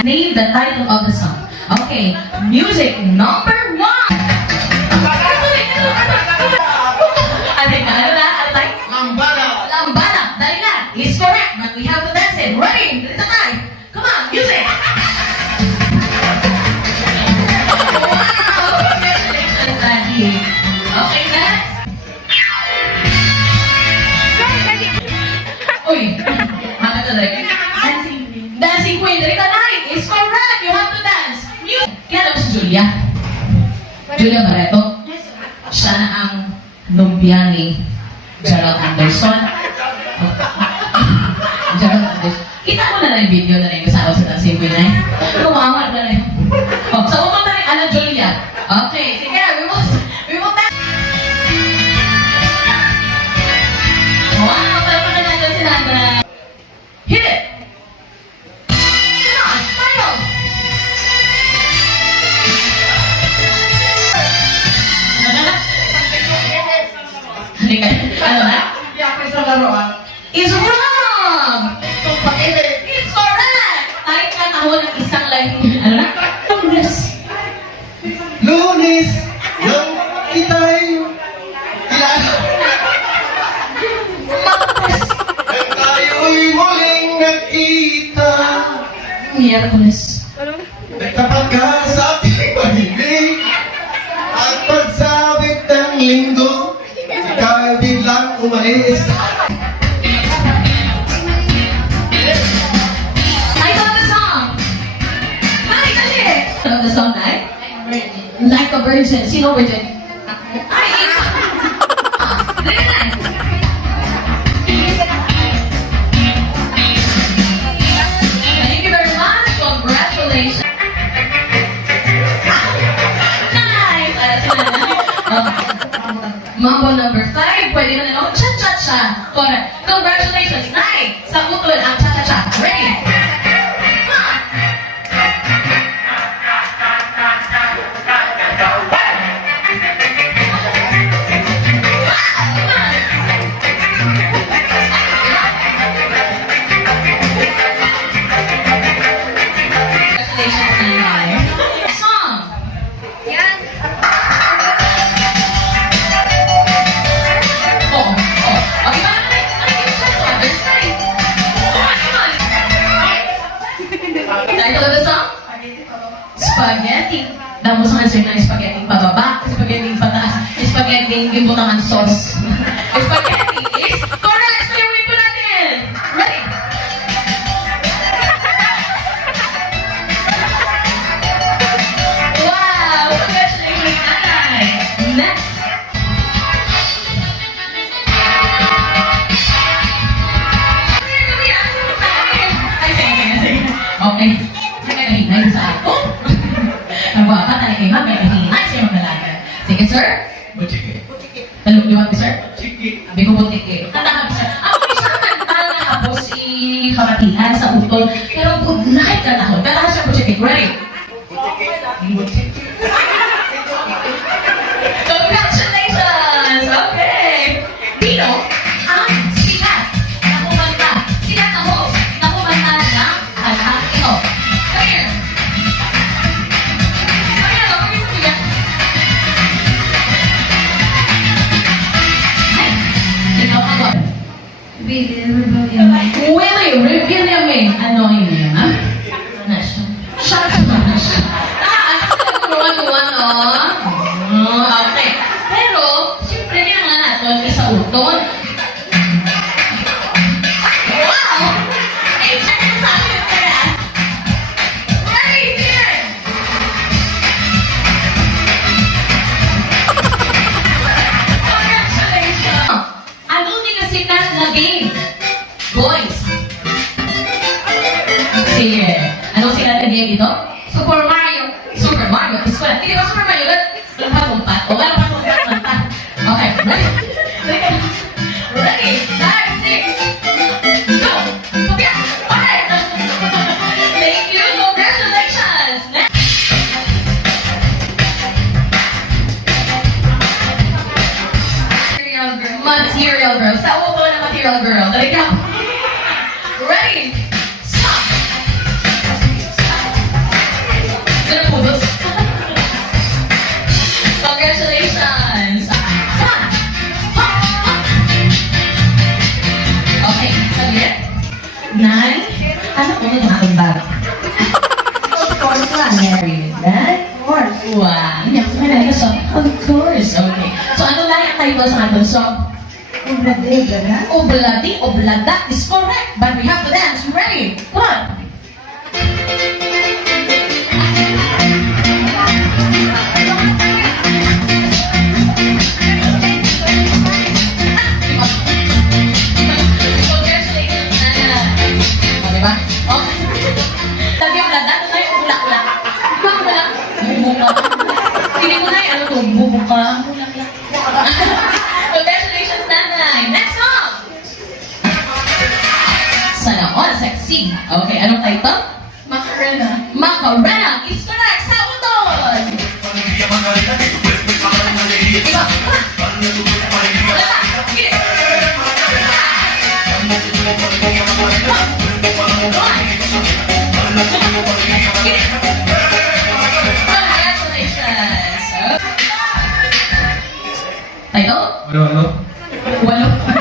Name the title of the song. Okay, music number 1. Ano na? Lambada. Lambada. Dali na. It's correct, but we have to dance it. Ready? Dito tayo. Come on, music. Wow! Congratulations, Daddy. Okay, next. Uy, ano talaga? Dancing Queen. Dito tayo. It's correct. You have to dance. Music. Kaya si Julia. Julia Barreto. Siya na ang lumpia ni Gerald Anderson. Gerald Anderson. Kita mo na lang yung video na rin kasama sa Dancing Queen na yun. Kumawa na rin. Oh, so, upang na rin, ano, Julia? Okay, sige, we will dance. Wow, pala pa na natin si Nandra. Hit it! Come on, smile! Halika, ano na? Hindi ako isang laruan. Is wrong! It's correct! Tayo ka ako ng isang life. Ano na? Congress. Lunes, nang kita'y kilala. Nang tayo'y muling nagkita. Miyerkules. Nagtapat ka sa ating pag-ibig. At pagsabit ng linggo, ika'y biglang umalis. I know the song! Ay, dali! Know the song, Nay? Like a Virgin. Sino virgin? Ay, ikaw! Dali na! Thank you very much. Congratulations. Nice! Mambo number 5. Pwede mo na no? Cha-cha-cha. Correct. Congratulations. Nay! Sa utol ang cha-cha-cha. Ready? Come on! Congratulations, Nay. Song! Oh, oh. Okay, ba naman? Other side. Come on. Title of the song? Spaghetti. Damo sa concert ng spaghetti pababa, spaghetti pataas, spaghetti gibutangan sauce. Spaghetti is correct! So yung po natin! Ready? Wow! Congratulations, Nanay! Next! Ay, sige. Okay. Sige, nahinay sa ako. Ang bata na nahinay, may nahinay sa mga dalaga. Sige, sir. Butiki. Talong liwat ni sir. Butiki. Sabi ko butiki. Tanda ka, sir. Ako ni sir, kanta na ako si Kamatihan sa utol. Pero good night ka na ako. Kanta siya butiki. Ready? Butiki. Congratulations! Okay! Dino, ang sikat na kumanta. Sikat na host na kumanta ng Alhang Ito. Come here! Come here, come here, kuya. Ay, ikaw ako. Willie, reveal niya may ano yun, ha? Ano siya? Shut up na siya. Okay. Pero, siyempre, ginagawa natin isa uton. Wow! Eh, siya na sa akin kaya. Ready, here! Congratulations! Ano ni kasi sikat na game? Boys. Sige. Anong sikat na game dito? Super Mario. Super Mario. Eskwela. Hindi ba Super Mario? Walang patungpat. O walang patungpat. Okay. Ready? Ready? 5, 6. Go! Pagyan! Okay! Thank you. Congratulations! Next. Material girl. Sa upo na material girl. Dali ka. Ready? Stop! Married, right? Of course. Wow. Yan ko na song. Of course. Okay. So, ano lang yung title sa ating song? Oblade, na? Obladi, oblada is correct. But we have to dance. Ready? Come on. Congratulations, Nana. O, diba? Okay. Sabi yung oblada, ito tayo ulak-ulak. Diba ko lang? Bumuka. Pili mo na yung ano to, bumuka. Congratulations, Nanay. Next song! Sana all sexy. Okay, anong title? Macarena. Macarena is correct sa utol! Iba, ha? Wala pa. Sige. Congratulations. Title? Ano? Walo.